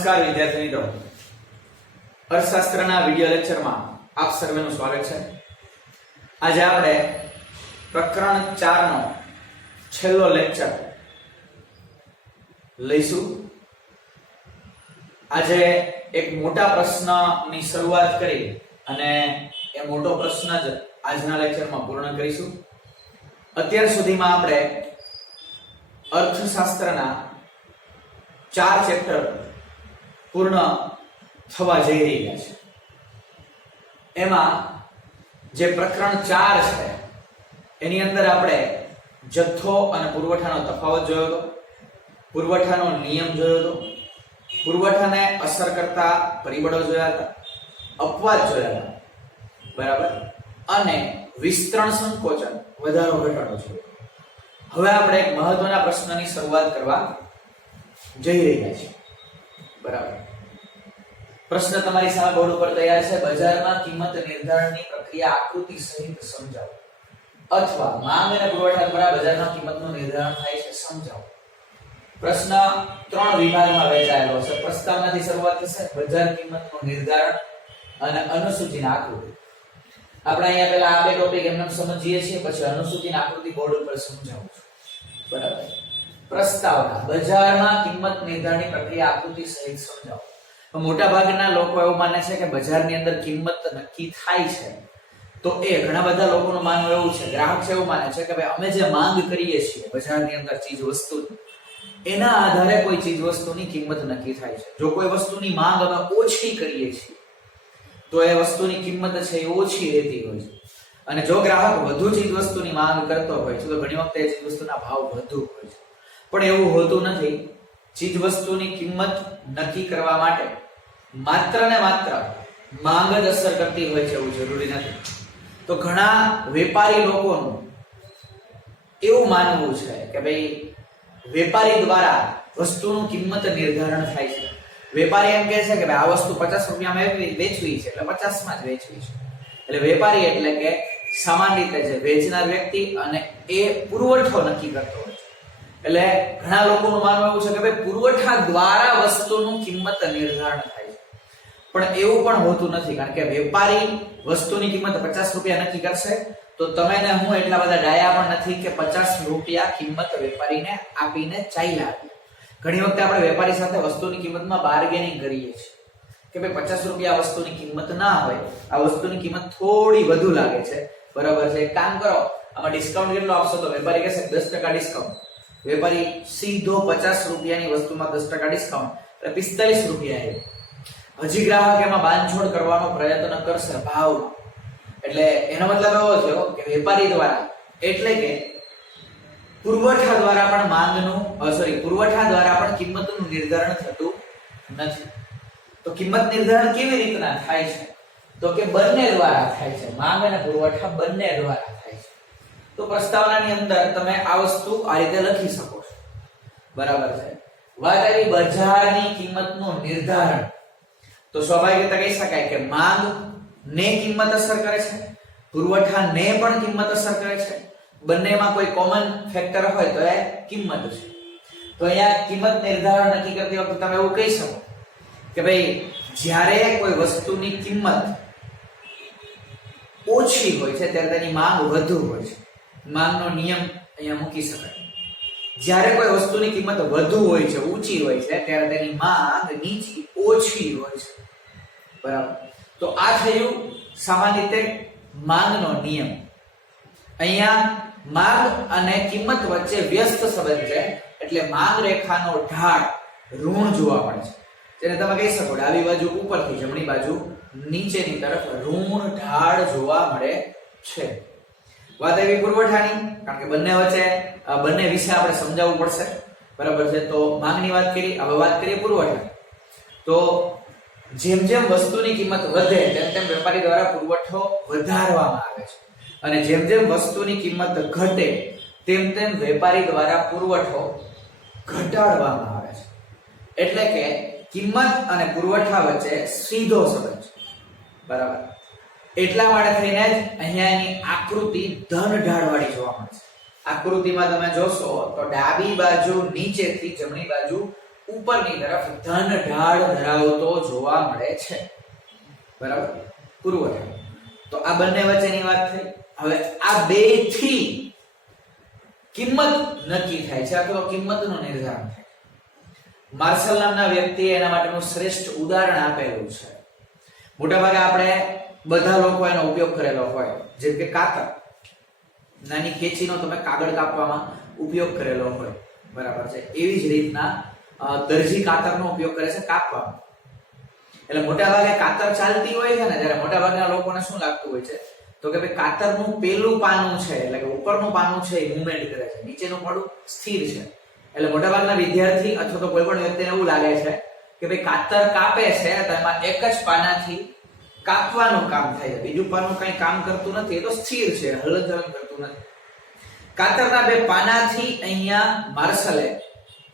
નમસ્કાર વિદ્યાર્થી મિત્રો, અર્થશાસ્ત્રના વિડિયો લેક્ચરમાં આપ સર્વેનું સ્વાગત છે। આજે આપણે પ્રકરણ 4 નો છેલ્લો લેક્ચર લઈશું। આજે એક મોટા પ્રશ્નની શરૂઆત કરી અને એ મોટો પ્રશ્ન જ આજના લેક્ચરમાં પૂર્ણ કરીશું। અત્યાર સુધીમાં આપણે અર્થશાસ્ત્રના 4 ચેપ્ટર પૂર્ણ થવા જઈ રહ્યા છે। એમાં જે પ્રકરણ 4 છે એની અંદર આપણે જથ્થો અને પુરવઠાનો તફાવત જોયો હતો, પુરવઠાનો નિયમ જોયો હતો, પુરવઠાને અસર કરતા પરિબળો જોયા હતા, અપવાદ જોયા હતા, બરાબર, અને વિસ્તરણ સંકોચન વધારો ઘટાડો જોયો। હવે આપણે એક મહત્વના પ્રશ્નની શરૂઆત કરવા જઈ રહ્યા છીએ, બરાબર। પ્રશ્ન તમારી સામે બોર્ડ ઉપર તૈયાર છે। બજારમાં કિંમત નિર્ધારણની પ્રક્રિયા આકૃતિ સહિત સમજાવો, અથવા માંગ અને પુરવઠા દ્વારા બજારમાં કિંમતનું નિર્ધારણ થાય છે સમજાવો। પ્રશ્ન 3 વિભાગમાં વહેંચાયેલો છે। પ્રસ્તાવનાથી શરૂઆત થશે, બજાર કિંમતનું નિર્ધારણ અને અનુસૂચિની આકૃતિ। આપણે અહીંયા પહેલા આ બે ટોપિક એમને સમજીએ છીએ, પછી અનુસૂચિની આકૃતિ બોર્ડ ઉપર સમજાવું છું, બરાબર। પ્રસ્તાવના, બજારમાં કિંમત નિર્ધારણની પ્રક્રિયા આકૃતિ સહિત સમજાવો। મોટા ભાગના લોકો એવું માને છે કે બજારની અંદર કિંમત નક્કી થાય છે, તો એ ઘણા બધા લોકોનું માનવું એવું છે, ગ્રાહક છે એવું માને છે કે ભાઈ અમે જે માંગ કરીએ છીએ બજારની અંદર ચીજ વસ્તુની, એના આધારે કોઈ ચીજ વસ્તુની કિંમત નક્કી થાય છે। જો કોઈ વસ્તુની માંગ અમે ઓછી કરીએ છીએ તો એ વસ્તુની કિંમત છે એ ઓછી રહેતી હોય છે, અને જો ગ્રાહક વધુ ચીજ વસ્તુની માંગ કરતો હોય છે તો ઘણી વખતે એ ચીજ વસ્તુના ભાવ વધુ હોય છે। પણ એવું હોતું નથી। ચીજ વસ્તુની કિંમત નક્કી કરવા માટે માત્ર ને માત્ર માંગ જ અસર કરતી હોય છે એવું જરૂરી નથી। તો ઘણા વેપારી લોકોનું એવું માનવું છે કે ભાઈ વેપારી દ્વારા વસ્તુનું કિંમત નિર્ધારણ થાય છે। વેપારી એમ કહે છે કે ભાઈ આ વસ્તુ 50 રૂપિયામાં વેચવી છે એટલે 50 માં જ વેચવી છે। એટલે વેપારી એટલે કે સામાન્ય રીતે જે વેચનાર વ્યક્તિ અને એ પુરવઠો નક્કી કરતો હોય છે। એટલે ઘણા લોકોનું માનવું એવું છે કે ભાઈ પુરવઠા દ્વારા વસ્તુનું કિંમત નિર્ધારણ થાય છે, પણ એવું પણ હોતું નથી। કારણ કે વેપારી વસ્તુની કિંમત 50 રૂપિયા નક્કી કરશે તો તમે ને હું એટલા બધા ડાયા પણ નથી કે 50 રૂપિયા કિંમત વેપારીને આપીને ચાલ્યા આવીએ। ઘણી વખતે આપણે વેપારી સાથે વસ્તુની કિંમતમાં બાર્ગેનિંગ કરીએ છીએ કે ભાઈ 50 રૂપિયા વસ્તુની કિંમત ના હોય, આ વસ્તુની કિંમત થોડી વધુ લાગે છે, બરાબર છે, એક કામ કરો આમાં ડિસ્કાઉન્ટ કેટલો આપશો? તો વેપારી કહેશે 10% ડિસ્કાઉન્ટ। વેપારી સીધો 50 રૂપિયાની વસ્તુમાં 10% ડિસ્કાઉન્ટ એટલે 45 રૂપિયા આવે। હજી ગ્રાહક એમાં બાંધછોડ કરવાનો પ્રયત્ન કરશે ભાવમાં, એટલે એનો મતલબ એવો થયો કે વેપારી દ્વારા એટલે કે પુરવઠા દ્વારા પણ પુરવઠા દ્વારા પણ કિંમતનું નિર્ધારણ થતું નથી। તો કિંમત નિર્ધારણ કેવી રીતના થાય છે? તો કે બંને દ્વારા થાય છે, માંગ અને પુરવઠા બંને દ્વારા થાય છે। તો પ્રસ્તાવનાની અંદર તમે આ વસ્તુ આ રીતે લખી શકો છો, બરાબર છે। વાત આવી બજારની કિંમતનું નિર્ધારણ, તો સ્વાભાવિક રીતે કહી શકાય કે માંગ ને કિંમત અસર કરે છે, પુરવઠા ને પણ કિંમત અસર કરે છે, બંનેમાં કોઈ કોમન ફેક્ટર હોય તો એ કિંમત છે। તો અહીંયા કિંમત નિર્ધારણ નક્કી કરતી વખતે તમે એવું કહી શકો કે ભાઈ જ્યારે કોઈ વસ્તુની કિંમત ઓછી હોય છે ત્યારે તેની માંગ વધુ હોય છે। માંગનો નિયમ અહીંયા મૂકી શકાય। જ્યારે કોઈ વસ્તુની કિંમત વધુ હોય છે, ઊંચી હોય છે, ત્યારે તેની માંગ નીચી ઓછી હોય છે, બરાબર। તો આ થયું સામાન્ય રીતે માંગનો નિયમ। અહીંયા માંગ અને કિંમત વચ્ચે વ્યસ્ત સંબંધ છે, એટલે માંગ રેખાનો ઢાળ ઋણ જોવા મળે છે, જેને તમે કહી શકો ડાબી બાજુ ઉપરથી જમણી બાજુ નીચેની તરફ ઋણ ઢાળ જોવા મળે છે। વાત આવી પુરવઠાની, કારણ કે બંને વચ્ચે બંને વિશે આપણે સમજાવવું પડશે, બરાબર છે। તો માંગની વાત કરી, હવે વાત કરીએ પુરવઠા। તો જેમ જેમ વસ્તુની કિંમત વધે તેમ તેમ વેપારી દ્વારા પુરવઠો વધારવામાં આવે છે, અને જેમ જેમ વસ્તુની કિંમત ઘટે તેમ તેમ વેપારી દ્વારા પુરવઠો ઘટાડવામાં આવે છે। એટલે કે કિંમત અને પુરવઠા વચ્ચે સીધો સંબંધ છે, બરાબર। એટલા માટે થઈને જ અહીંયા એની આકૃતિ ધન ઢાળવાળી જોવા મળે છે। આકૃતિમાં તમે જોશો તો ડાબી બાજુ નીચેથી જમણી બાજુ ઉપરની તરફ ધન ઢાળ ધરાવતો જોવા મળે છે, બરાબર, પુરવઠો. તો આ બંને વચ્ચેની વાત થઈ. હવે આ બે થી કિંમત નક્કી થાય છે અથવા કિંમતનું નિર્ધારણ થાય. માર્શલ નામના વ્યક્તિએ એના માટેનું શ્રેષ્ઠ ઉદાહરણ આપેલું છે. મોટાભાગે આપણે બધા લોકો એનો ઉપયોગ કરેલો હોય, જેમ કે કાતર, નાની કેચીનો તમે કાગળ કાપવામાં ઉપયોગ કરેલો હોય, બરાબર છે. એવી જ રીતના દરજી કાતરનો ઉપયોગ કરે છે કાપવામાં. એટલે મોટાભાગે કાતર ચાલતી હોય છે ને, ત્યારે મોટાભાગના લોકોને શું લાગતું હોય છે, તો કે ભાઈ કાતરનું પેલું પાનું છે, એટલે કે ઉપરનું પાનું છે એ મૂવમેન્ટ કરે છે, નીચેનું પાનું સ્થિર છે. એટલે મોટાભાગના વિદ્યાર્થી અથવા તો કોઈ પણ વ્યક્તિને એવું લાગે છે કે ભાઈ કાતર કાપે છે તો એમાં એક જ પાનાથી કાપવાનું કામ થાય છે, બીજું પાનું કઈ કામ કરતું નથી, એ તો સ્થિર છે, હલનચલન કરતું નથી. કાતરના બે પાનાથી અહીંયા માર્શલે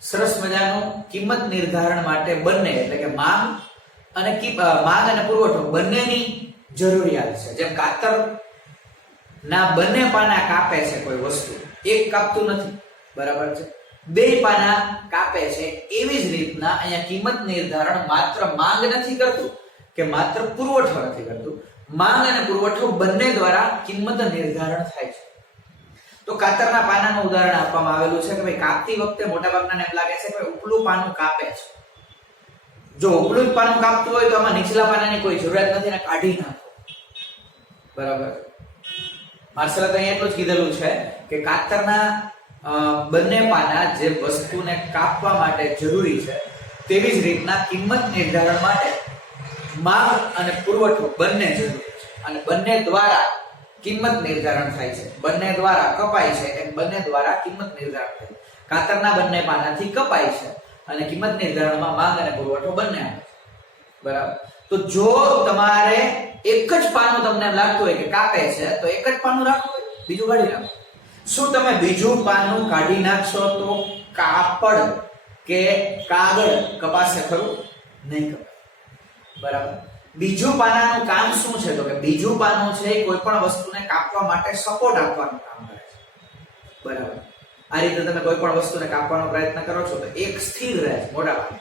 સરસ મજાનું કિંમત નિર્ધારણ માટે બંને, એટલે કે માંગ અને પુરવઠો બંનેની જરૂરિયાત છે. જેમ કાતર ના બંને પાના કાપે છે કોઈ વસ્તુ, એક કાપતું નથી, બરાબર છે, બે પાના કાપે છે, એવી જ રીતના અહીંયા કિંમત નિર્ધારણ માત્ર માંગ નથી કરતું કે માત્ર પુરવઠો નથી કરતું, માંગ અને પુરવઠો બંને દ્વારા કિંમત નિર્ધારણ થાય છે. તો કાતરના પાનાનું ઉદાહરણ આપવામાં આવેલું છે કે ભાઈ કાપતી વખતે મોટાભાગનાને એમ લાગે છે કે ઉપલું પાનું કાપે છે. જો ઉપલું જ પાનું કાપતું હોય તો આમાં નીચલા પાનાની કોઈ જરૂરિયાત નથી ને કાઢી નાખો, બરાબર. માર્શલે તો એટલું જ કીધેલું છે કે કાતરના બંને પાના જે વસ્તુને કાપવા માટે જરૂરી છે, તેવી જ રીતના કિંમત નિર્ધારણ માટે માંગ અને પુરવઠો બંને જરૂરી છે, અને બંને દ્વારા કિંમત નિર્ધારણ થાય છે, બંને દ્વારા કપાય છે, એમ બંને દ્વારા કિંમત નિર્ધારણ થાય છે. કાતરના બંને પાનાથી કપાય છે અને કિંમત નિર્ધારણમાં માંગ અને પુરવઠો બંને આવે છે, બરાબર. તો જો તમારે એક જ પાનું તમને લાગતું હોય કે કાપે છે, તો એક જ પાનું રાખવું, બીજું કાઢી નાખો. શું તમે બીજું પાનું કાઢી નાખશો તો કાપડ કે કાગળ કપાશે ખરું? નહીં કપાય, બરાબર. બીજું પાનાનું કામ શું છે, તો કે બીજું પાનું છે કોઈ પણ વસ્તુને કાપવા માટે સપોર્ટ આપવાનું કામ કરે છે, બરાબર. આ રીતે તમે કોઈ પણ વસ્તુને કાપવાનો પ્રયત્ન કરો છો તો એક સ્થિર રહે છે મોટાભાગે,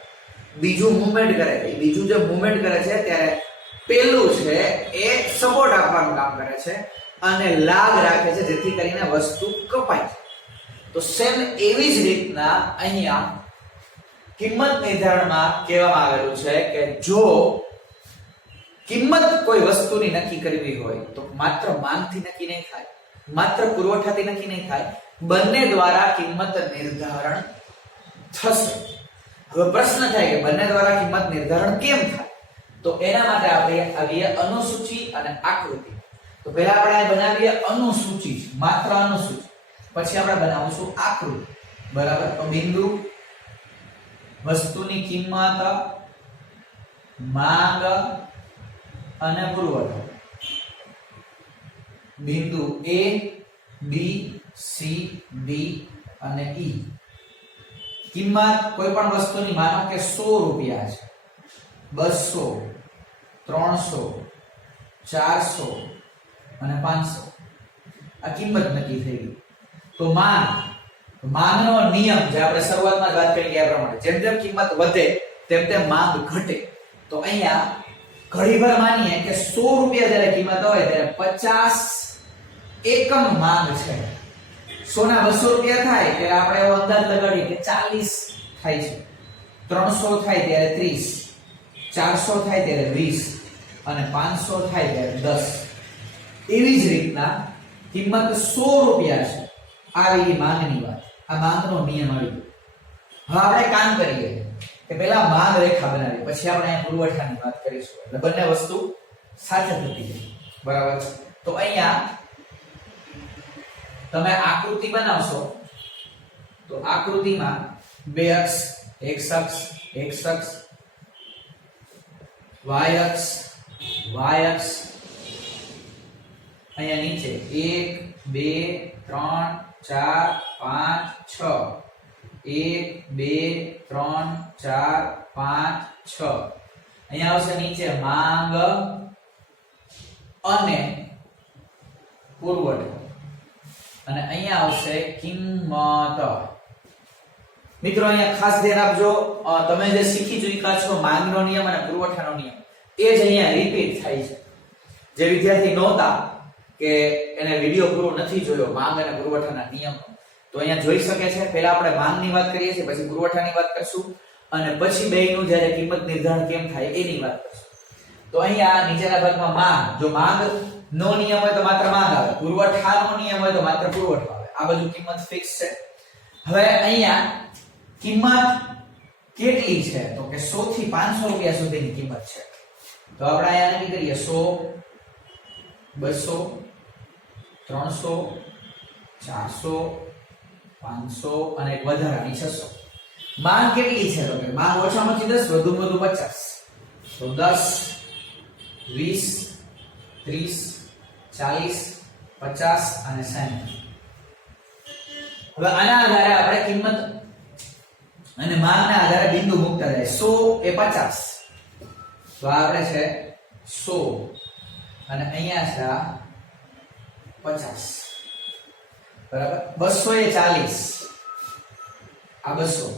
બીજું મૂવમેન્ટ કરે છે. બીજું જે મૂવમેન્ટ કરે છે ત્યારે પેલું છે એ સપોર્ટ આપવાનું કામ કરે છે અને લાગ રાખે છે, જેથી કરીને વસ્તુ કપાય છે. તો સેમ એવી જ રીતના અહીંયા કિંમત નિર્ધારણમાં કહેવામાં આવેલું છે કે જો કિંમત કોઈ વસ્તુની નક્કી કરવી હોય તો માત્ર માંગથી નક્કી નહીં થાય, માત્ર પુરવઠાથી નક્કી નહીં થાય, બંને દ્વારા કિંમત નિર્ધારણ થશે. હવે પ્રશ્ન થાય કે બંને દ્વારા કિંમત નિર્ધારણ કેમ થાય? તો એના માટે આપણે આવીએ અનુસૂચિ અને આકૃતિ. તો પહેલા આપણે બનાવીએ અનુસૂચિ, માત્ર અનુસૂચિ, પછી આપણે બનાવશું આકૃતિ, બરાબર. તો બિંદુ, વસ્તુની કિંમત, માંગ અને પુરવઠો. બિંદુ A, B, C, D અને E. કિંમત કોઈ પણ વસ્તુની, માનો કે 100 રૂપિયા છે, 200, 300, 400 અને 500. આ કિંમત નક્કી થઈ ગઈ. તો માંગનો નિયમ જે આપણે શરૂઆતમાં જ વાત કરી ગયા પ્રમાણે જેમ જેમ કિંમત વધે તેમ તેમ માંગ ઘટે. તો અહીંયા ઘડીભર માનીએ કે 100 રૂપિયા જ્યારે કિંમત હોય ત્યારે 50 એકમ માંગ છે. 100 ના 200 રૂપિયા થાય ત્યારે આપણે એવો અંદાજ લગાડીએ કે 40 થાય છે, 300 થાય ત્યારે 30, 400 થાય ત્યારે 20 અને 500 થાય ત્યારે 10. એવી જ રીતના કિંમત 100 રૂપિયા છે, આવી માંગની વાત, આ માંગનો નિયમ આવી ગયો. હવે આપણે કામ કરીએ કે પહેલા માંગ રેખા બનાવીએ, પછી આપણે અહીંયા પુરવઠાની વાત કરીશું, એટલે બંને વસ્તુ સાથે થતી જાય, બરાબર છે. તો અહીંયા તમે આકૃતિ બનાવશો તો આકૃતિમાં બે અક્ષ, x અક્ષ, y અક્ષ, અહીંયા નીચે 1 2 3 4 5 6, 1 2 3 4 5 6. અહીંયા આવશે નીચે માંગ અને પુરવઠો, અને અહીંયા આવશે કિંમત. મિત્રો અહીંયા ખાસ ધ્યાન આપજો, તમે જે શીખી ચૂક્યા છો માંગનો નિયમ અને પુરવઠાનો નિયમ એ જ અહીંયા રિપીટ થાય છે. જે વિદ્યાર્થી નહોતા કે એને વિડિયો પૂરો નથી જોયો માંગ અને પુરવઠાના નિયમનો, તો અહીંયા જોઈ શકે છે. પહેલા આપણે માંગની વાત કરીએ છીએ, પછી પુરવઠાની વાત કરશું અને પછી બેયનું જ્યારે કિંમત નિર્ધારણ કેમ થાય એની વાત કરશું. તો અહીંયા નીચેના ભાગમાં માંગ, જો માંગ નો નિયમ હોય તો માત્ર માંગ આવે, પુરવઠાનો નિયમ હોય તો માત્ર પુરવઠો આવે. આ બધું કિંમત ફિક્સ છે. હવે અહીંયા કિંમત કેટલી છે તો કે 100 થી 500 રૂપિયા સુધીની કિંમત છે. તો આપણે અહીંયા નક્કી કરીએ 100, 200, 300, 400, 500 અને એક વધારાની 600. માંગ કેટલી છે તો કે માંગ ઓછામાં ઓછી 10, વધુમાં વધુ 50. તો 10, 20, 30, 40, 50 અને 60. હવે આના આધારે આપણે કિંમત અને માંગના આધારે બિંદુ મૂકતા જાય. 100 એ 50, તો આપણે છે 100 અને અહીંયા છે આ 50, બરાબર. 200 એ 40, આ 200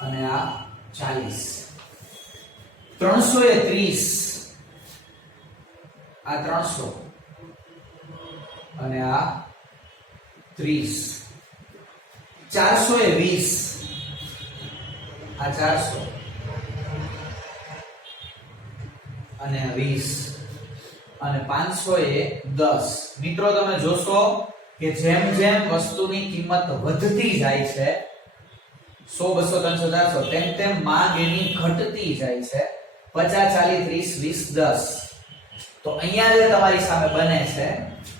અને આ 40. 300 એ 30, આ 300 અને આ 30. 400 એ 20, આ 400 અને આ 20 અને 500 એ 10. મિત્રો તમે જોશો કે જેમ જેમ વસ્તુની કિંમત વધતી જાય છે 100, 200, 300, 400 તેમ તેમ માંગ એની ઘટતી જાય છે. 50, 40, 30, 20, 10. તો અહીંયા જે તમારી સામે બને છે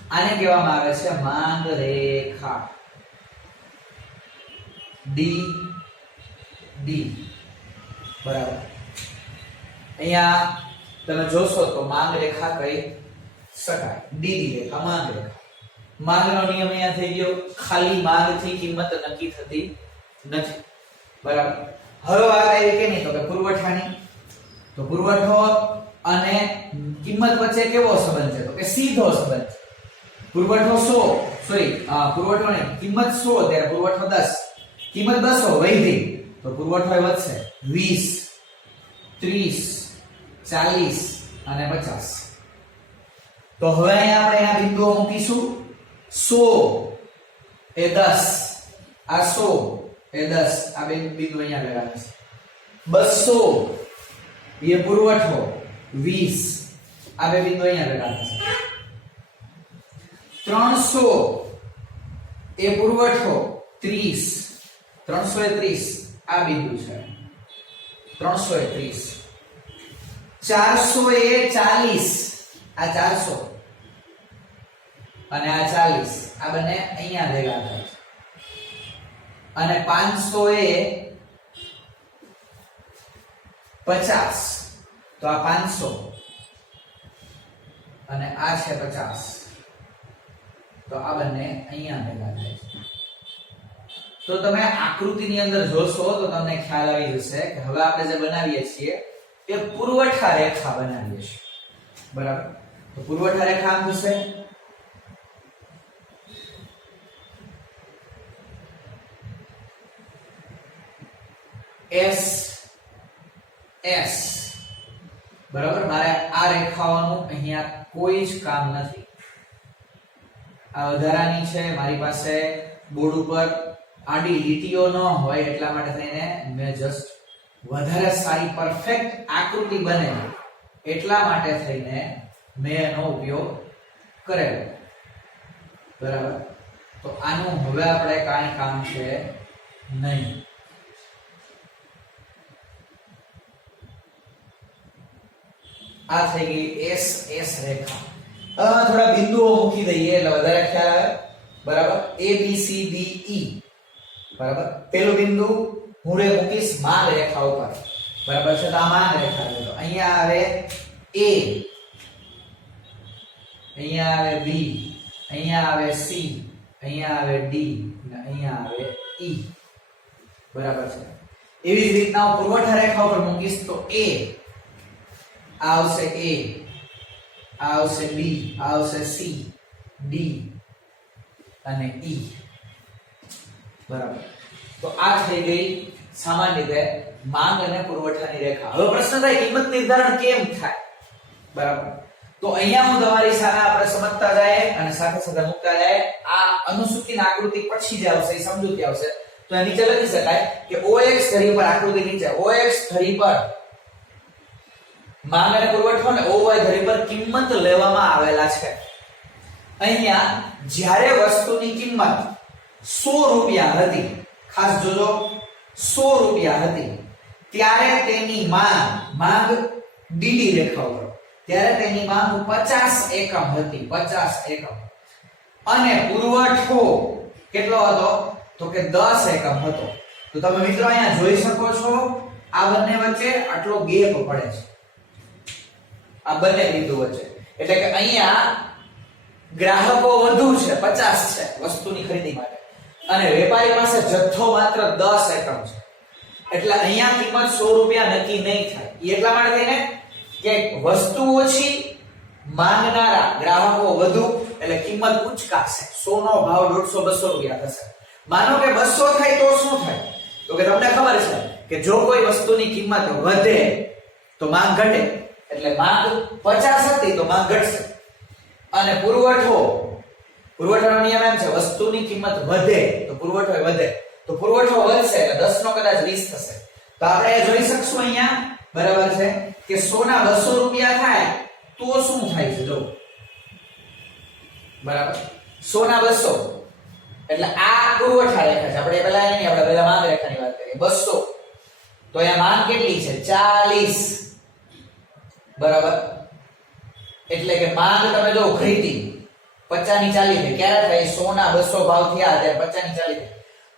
આને કહેવામાં આવે છે માંગ રેખા. ડી ડી, બરાબર. અહીંયા તમે જોશો તો માંગ રેખા કહી શકાય. ડીડી રેખા માંગ રેખા. માંગનો નિયમ અહીંયા થઈ ગયો. ખાલી માંગથી કિંમત નક્કી થતી નથી, બરાબર. હવે વાત આવી કે નહીં તો કે પુરવઠાની. તો પુરવઠો અને કિંમત વચ્ચે કેવો સંબંધ છે તો કે સીધો સંબંધ છે. પુરવઠો 100, પુરવઠો ને કિંમત 100 ત્યારે પુરવઠો 10. કિંમત 200 વધી તો પુરવઠો વધશે 20, 30, 40 અને 50. તો હવે અહીંયા આપણે આ બિંદુઓ મૂકીશું. 100 એ 10, આ 100 એ 10, આ બે બિંદુ અહીંયા લગાવીએ છે. 200 એ પુરવઠો 20, આ બે બિંદુ અહીંયા લગાવીએ છે. 300 એ પુરવઠો 30, 300 એ 30, આ બિંદુ છે. 300 એ 30. 400 એ 40, આ 400 અને આ 40, આ બંને અહીંયા ભેગા થાય છે. અને 500 એ 50, તો આ 500 અને આ છે 50, તો આ બંને અહીંયા ભેગા થાય છે. તો તમે આકૃતિની અંદર જોશો તો તમને ખ્યાલ આવી જશે કે હવે આપણે જે બનાવીએ છીએ એ પુરવઠા રેખા બનાવીએ છીએ, બરાબર. તો પુરવઠા રેખા આમ થશે. એસ એસ, બરાબર. મારે આ રેખાઓનું અહીંયા કોઈ જ કામ નથી. આ વધારાની છે મારી પાસે બોર્ડ ઉપર. આડી લીટીઓ ન હોય એટલા માટે થઈને મેં જસ્ટ વધારે સારી પરફેક્ટ આકૃતિ બને એટલા માટે થઈને મેં એનો ઉપયોગ કરેલો, બરાબર. તો આનું હવે આપણે કાંઈ કામ છે નહીં. આ થઈ ગઈ એસ એસ રેખા. થોડા બિંદુઓ મૂકી દઈએ એટલે વધારે ખ્યાલ આવે, બરાબર. A B C D E, બરાબર. પેલું બિંદુ હું મૂકીશ માંગ રેખા ઉપર, બરાબર છે. તો આ માંગ રેખા છે. તો અહીંયા આવે A, અહીંયા આવે B, અહીંયા આવે C, અહીંયા આવે D અને અહીંયા આવે E, બરાબર છે. એવી જ રીતના પુરવઠા રેખા ઉપર મૂકીશ તો A આવશે, A આવશે, B આવશે, C, D અને E, બરાબર. તો આ થઈ ગઈ સામાન્ય રીતે માંગ અને પુરવઠાની રેખા. હવે પ્રશ્ન થાય કિંમત નિર્ધારણ કેમ થાય? બરાબર. તો અહીંયા હું તમારી સામે આપણે સમજતા જાય અને સાથે સાથે મૂકતા જાય. આ અનુસૂચિની આકૃતિ પછી જે આવશે એ સમજૂતી આવશે. તો આ નીચે લખી શકાય કે OX ધરી પર આકૃતિ નીચે OX ધરી પર માંગ અને પુરવઠો અને OY ધરી પર કિંમત લેવામાં આવેલા છે. અહીંયા જ્યારે વસ્તુની કિંમત 100 રૂપિયા હતી, ખાસ જોજો 100 રૂપિયા હતી, ત્યારે તેની માંગ ડીડી રેખા ઉપર, ત્યારે તેની માંગ 50 એકમ હતી, 50 એકમ. અને પુરવઠો કેટલો હતો? તો કે 10 એકમ હતો. તો તમે મિત્રો અહીંયા જોઈ શકો છો આ બંને વચ્ચે આટલો ગેપ પડે છે, આ બંને બિંદુ વચ્ચે. એટલે કે અહીંયા ગ્રાહકો વધુ છે, 50 છે વસ્તુની ખરીદી માટે, અને વેપારી પાસે જથ્થો માત્ર 10 એકમ છે. એટલે અહીંયા કિંમત 100 રૂપિયા નક્કી નહીં થાય. એટલા માટે થઈને કે વસ્તુ ઓછી, માંગનારા ગ્રાહકો વધુ, એટલે કિંમત ઉચકાશે. 100 નો ભાવ 150 200 રૂપિયા થશે. માનો કે 200 થાય તો શું થાય? તો કે તમને ખબર છે કે જો કોઈ વસ્તુની કિંમત વધે તો માંગ ઘટે. એટલે માંગ 50 હતી તો માંગ ઘટશે. અને પુરવઠાનો નિયમ એમ છે, વસ્તુની કિંમત વધે તો પુરવઠો વધે. તો પુરવઠો વધશે એટલે 10 નો કદાચ 20 થશે. તો આપણે જોઈ શકશું અહીંયા, બરાબર છે, કે 100 ના 200 રૂપિયા થાય તો શું થાય છે? જો બરાબર, 100 ના 200 એટલે આ પુરવઠા રેખા છે. આપણે પહેલા માંગ રેખાની વાત કરીએ. 200 તો અહીંયા માંગ કેટલી છે? 40. બરાબર. એટલે કે માંગ તમે જો ખરીદી 50 ની 40 થઈ. ક્યારે થાય? 100 ના 200 ભાવ થયા ત્યારે 50 ની 40 થઈ.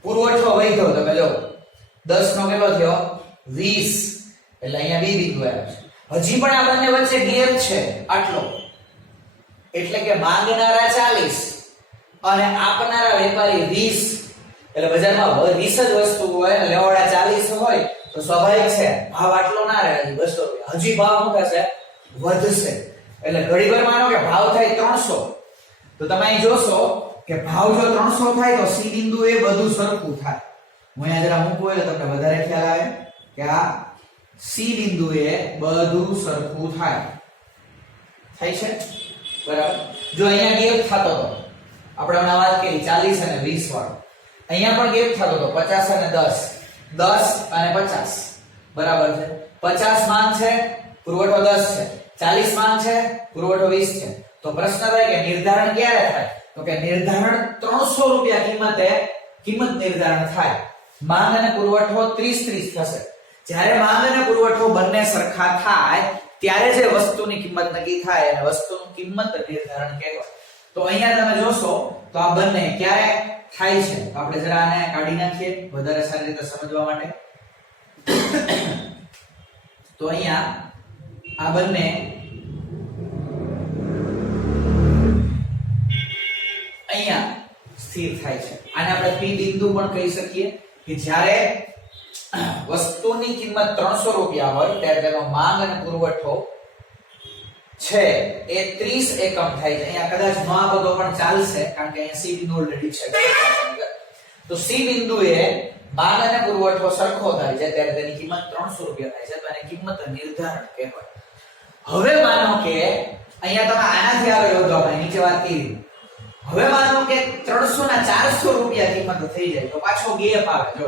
પુરવઠો વધ્યો, તમે જો 10 નો કેટલો થયો? 20. એટલે અહીંયા બી બિંદુ આવ્યો છે. હજી પણ આ બંને વચ્ચે ગેપ છે આટલો. એટલે કે માંગનારા 40 અને આપનારા વેપારી 20. એટલે બજારમાં 20 જ વસ્તુ હોય અને લેવાડા 40 હોય તો સ્વાભાવિક છે ભાવ આટલો ના રહે. 200 રૂપિયા હજી ભાવ શું થશે? વધશે. એટલે ઘડીવાર માનો કે ભાવ થાય 300, તો તમે અહીં જોશો કે ભાવ જો 300 થાય તો સી બિંદુ એ બધું સરખું થાય. હું અહીંયા જરા મૂકું એટલે તમને વધારે ખ્યાલ આવે કે આ સી બિંદુ એ બધું સરખું થાય છે. બરાબર. જો અહીંયા ગેપ થતો હતો, આપણે હમણાં વાત કરી 40 અને 20 વાળો, અહીંયા પણ ગેપ થતો હતો 50 અને 10, 10 અને 50. બરાબર છે. 50 માંગ છે, પુરવઠો 10 છે. 40 માંગ છે, પુરવઠો 20 છે. તો પ્રશ્ન થાય કે નિર્ધારણ ક્યારે થાય? તો કે નિર્ધારણ 300 રૂપિયા કિંમત નિર્ધારણ થાય. માંગ અને પુરવઠો 30-30 થશે. જ્યારે માંગ અને પુરવઠો બંને સરખા થાય ત્યારે જે વસ્તુની કિંમત નક્કી થાય અને વસ્તુનું કિંમત નિર્ધારણ કહેવાય. તો અહીંયા તમે જોશો તો આ બંને ક્યારે થાય છે? તો આપણે જરા આને કાઢી નાખીએ વધારે સારી રીતે સમજવા માટે. તો અહીંયા આ બંને અહીંયા સ્થિર થાય છે. આને આપણે પી બિંદુ પણ કહી શકીએ કે જ્યારે વસ્તુની કિંમત 300 રૂપિયા હોય ત્યારે તેનો માંગ અને પુરવઠો છે એ 30 એકમ થાય છે. અહીંયા કદાચ ન આપો તો પણ ચાલશે કારણ કે અહીંયા સી બિંદુ ઓલરેડી છે. તો સી બિંદુએ માંગ અને પુરવઠો સરખો થાય છે ત્યારે તેની કિંમત 300 રૂપિયા થાય છે. તો આને કિંમત નિર્ધારણ કહેવાય. હવે માનો કે અહીંયા તમે આનાથી આગળ વધો, આપણે નીચે વાત કરી. હવે માનો કે 300 ના 400 રૂપિયા કિંમત થઈ જાય તો પાછો ગેપ આવે. જો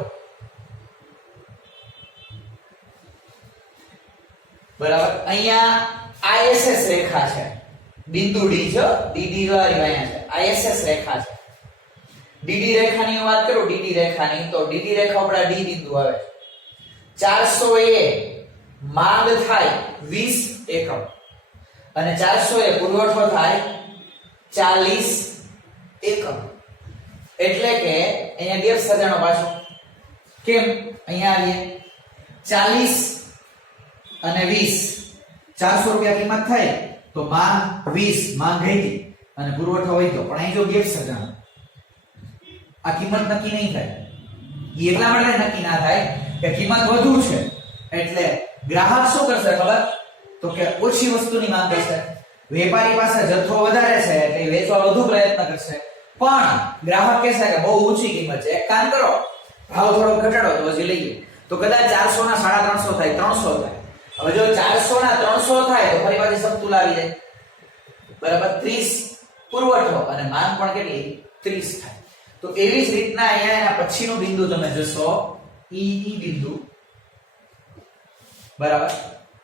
બરાબર. અહીંયા ISS રેખા છે, બિંદુ ડી છે, ડીડી વાળી અહીંયા છે. ISS રેખા છે. ડીડી રેખાની વાત કરું, ડીડી રેખાની, તો ડીડી રેખા ઉપર ડી બિંદુ આવે છે. 400 એ માંગ થાય 20 એકમ અને 400 એ પુરવઠો થાય 40 એકમ. એટલે કે અહીંયા ગેપ સર્જાણો પાછો. કેમ? અહીંયા આવીએ 40 અને 20, 400 રૂપિયા કિંમત થાય તો માંગ 20, માંગ ઘટી અને પુરવઠો વધ્યો, પણ અહીં જો ગેપ સર્જાણો, આ કિંમત નક્કી નહીં થાય. એટલા માટે નક્કી ના થાય કે કિંમત વધુ છે એટલે ગ્રાહક શું કરશે ખબર? તો કે ઓછી વસ્તુની માંગ કરશે. વેપારી પાસે જથ્થો વધારે છે એટલે વેચવા વધુ પ્રયત્ન કરશે. પણ ગ્રાહક કહેશે કે બહુ ઊંચી કિંમત છે, એક કામ કરો ભાવ થોડો ઘટાડો તો હજી લઈએ, તો કદાચ 400 ના 350 થાય, 300 થાય. હવે જો 400 ના 300 થાય તો ફરી પાછી સમતુલ આવી જાય, બરાબર. 30 પુરવઠો અને માંગ પણ કેટલી 30 થાય. તો એવી જ રીતના અહીંયા એના પછીનું બિંદુ તમે જશો ઈ બિંદુ, બરાબર,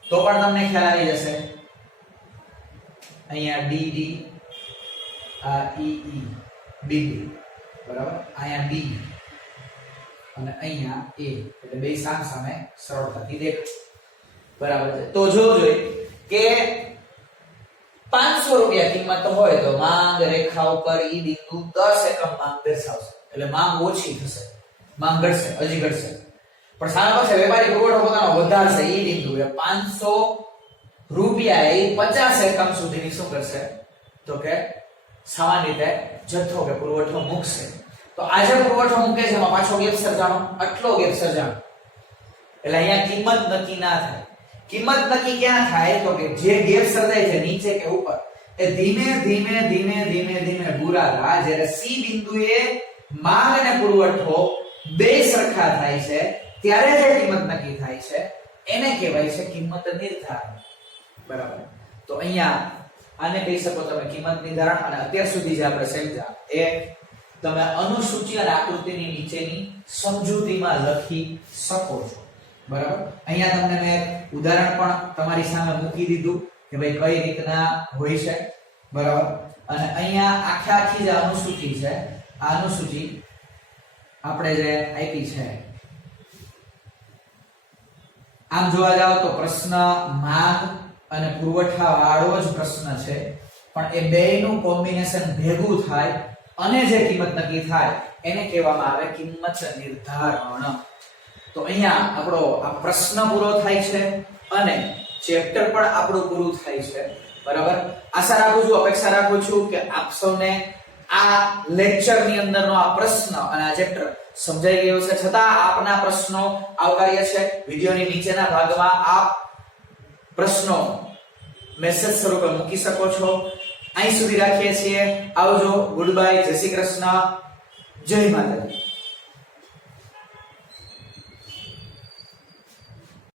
તો પણ તમને ખ્યાલ આવી જશે. અહીંયા DD આ EE બિંદુ, બરાબર, અહીંયા D અને અહીંયા A, એટલે બે સામ સામે સરળતાથી દેખાય, બરાબર છે. તો જોજો કે 500 રૂપિયા કિંમત હોય તો માંગ રેખા ઉપર ઈ બિંદુ 10 એકમ માંગ દર્શાવશે, એટલે માંગ ઓછી થશે, માંગ ઘટશે, હજી ઘટશે. પણ સામે પાસે વેપારી પુરવઠો પોતાનો વધારશે, ઈ બિંદુ એ 500 રૂપિયા એ 50 એકમ સુધીની શું કરશે, તો કે સામાન્ય રીતે જથ્થો કે પુરવઠો મૂકશે. તો આજે પુરવઠો મૂકે છે એમાં પાછો ગેપ સર્જાણો, આટલો ગેપ સર્જાણો, એટલે અહીંયા કિંમત નક્કી ના થાય. કિંમત નક્કી ક્યાં થાય, તો કે જે ગેપ સર્જાય છે નીચે કે ઉપર, એ ધીમે ધીમે ધીમે ધીમે ધીમે બુરાતા જ્યારે સી બિંદુએ માંગ અને પુરવઠો બે સરખા થાય છે ત્યારે જે કિંમત નક્કી થાય છે એને કહેવાય છે કિંમત નિર્ધારણ, બરાબર. તો અહીંયા આને કહી શકો તમે કિંમત નિર્ધારણ. અને અત્યાર સુધી જે આપણે સમજ્યા એ તમે અનુસૂચિ અને આકૃતિની નીચેની સમજૂતીમાં લખી શકો છો, બરાબર. અહીંયા તમને મેં ઉદાહરણ પણ તમારી સામે મૂકી દીધું કે ભાઈ કઈ રીતના હોય છે, બરાબર. અને અહીંયા આખી જે અનુસૂચિ છે આ અનુસૂચિ આપણે જે આપી છે, આમ જોવા જાવ તો પ્રશ્ન માંગ અને પુરવઠા વાળો જ પ્રશ્ન છે, પણ એ બેયનું કોમ્બિનેશન ભેગું થાય અને જે કિંમત નક્કી થાય એને કહેવામાં આવે કિંમત નિર્ધારણ. તો અહીંયા આપણો આ પ્રશ્ન પૂરો થાય છે અને ચેપ્ટર પણ આપણું પૂરું થાય છે, બરાબર. આશા રાખું છું, અપેક્ષા રાખું છું કે આપ સૌને આ લેક્ચરની અંદરનો આ પ્રશ્ન અને આ ચેપ્ટર સમજાઈ ગયો છે. છતાં આપના પ્રશ્નો આવકાર્ય છે. વિડિયોની નીચેના ભાગમાં આપ પ્રશ્નો મેસેજ સ્વરૂપે મૂકી શકો છો. અહીં સુધી રાખીએ છીએ. આવજો, ગુડ બાય, જય શ્રી કૃષ્ણ, જય માતાજી.